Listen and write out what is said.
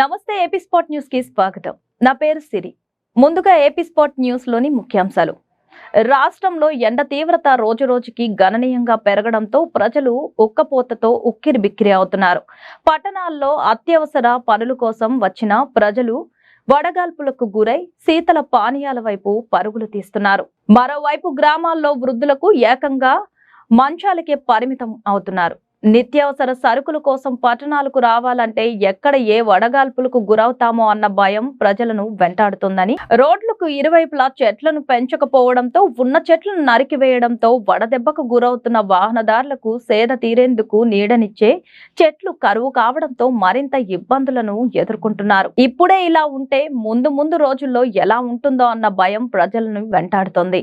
నమస్తే AP spot news కి స్వాగతం. నా పేరు సిరి. ముందుగా ఏపీ స్పాట్ న్యూస్ లోని ముఖ్యాంశాలు. రాష్ట్రంలో ఎండ తీవ్రత రోజురోజుకి గణనీయంగా పెరగడంతో ప్రజలు ఉక్కపోతతో ఉక్కిరిబిక్కిరి అవుతున్నారు. పట్టణాల్లో అత్యవసర పనుల కోసం వచ్చిన ప్రజలు వడగాల్పులకు గురై శీతల పానీయాల వైపు పరుగులు తీస్తున్నారు. మరోవైపు గ్రామాల్లో వృద్ధులకు ఏకంగా మంచాలకే పరిమితం అవుతున్నారు. నిత్యావసర సరుకుల కోసం పట్టణాలకు రావాలంటే ఎక్కడ ఏ వడగాల్పులకు గురవుతామో అన్న భయం ప్రజలను వెంటాడుతుందని, రోడ్లకు ఇరువైపులా చెట్లను పెంచకపోవడంతో ఉన్న చెట్లను నరికివేయడంతో వడదెబ్బకు గురవుతున్న వాహనదారులకు సేద తీరేందుకు నీడనిచ్చే చెట్లు కరువు కావడంతో మరింత ఇబ్బందులను ఎదుర్కొంటున్నారు. ఇప్పుడే ఇలా ఉంటే ముందు ముందు రోజుల్లో ఎలా ఉంటుందో అన్న భయం ప్రజలను వెంటాడుతోంది.